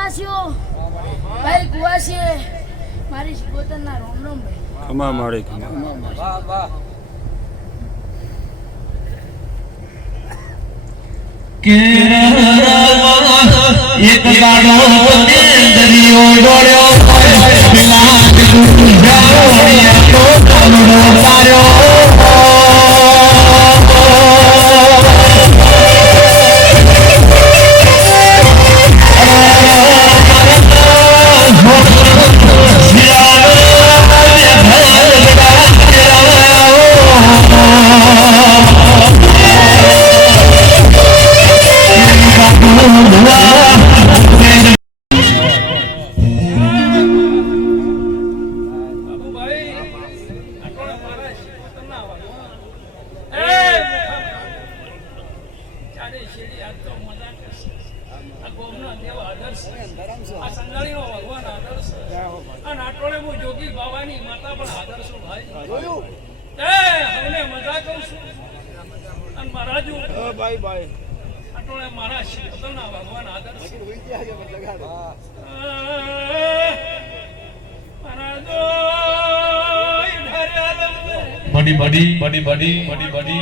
કુવાસીઓ ભાઈ કુવાસી મારી શિકોતરના રોમ રોમ ભાઈ ખમા માળી ખમા વાહ વાહ કે એક ગાડો ને દરિયો ડોળ્યો પેલા જાઓ તો તમનો પાર્યો बड़ी बड़ी बड़ी बड़ी बड़ी बड़ी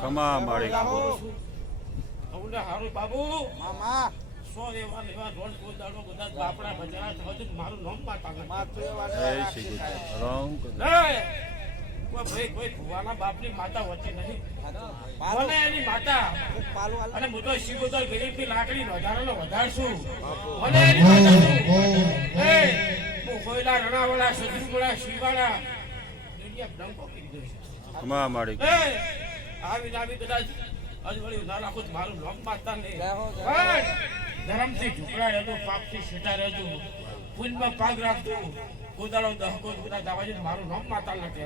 ખમા માળી બાબુ મામા સો એવા લેવા રોડ કોઈ દાડો બધા બાપડા બજારા થતું મારું નામ પાટા જય શ્રી કૃષ્ણ રામ ભાઈ કોઈ ભુવાના બાપની માતા વચ્ચે નહીં મને એની માતા અને હું તો શિવોદર ગરીબની લાકડી વધારેલો વધારશું મને એની માતા હું કોયલા રણાવાળા સદરુવાળા શિવાળા દુનિયા બ્રહ્મો કીધું ખમા માળી આવી કદાચ અજવળી ના રાખો મારું નામ પાતા નહીં ધર્મથી ઝુકડા રહેજો પાપથી સેટા રહેજો પુણ્યમાં પાગ રાખજો કોદાળો દહકો બધા દાવાજી મારું નામ માતા લખે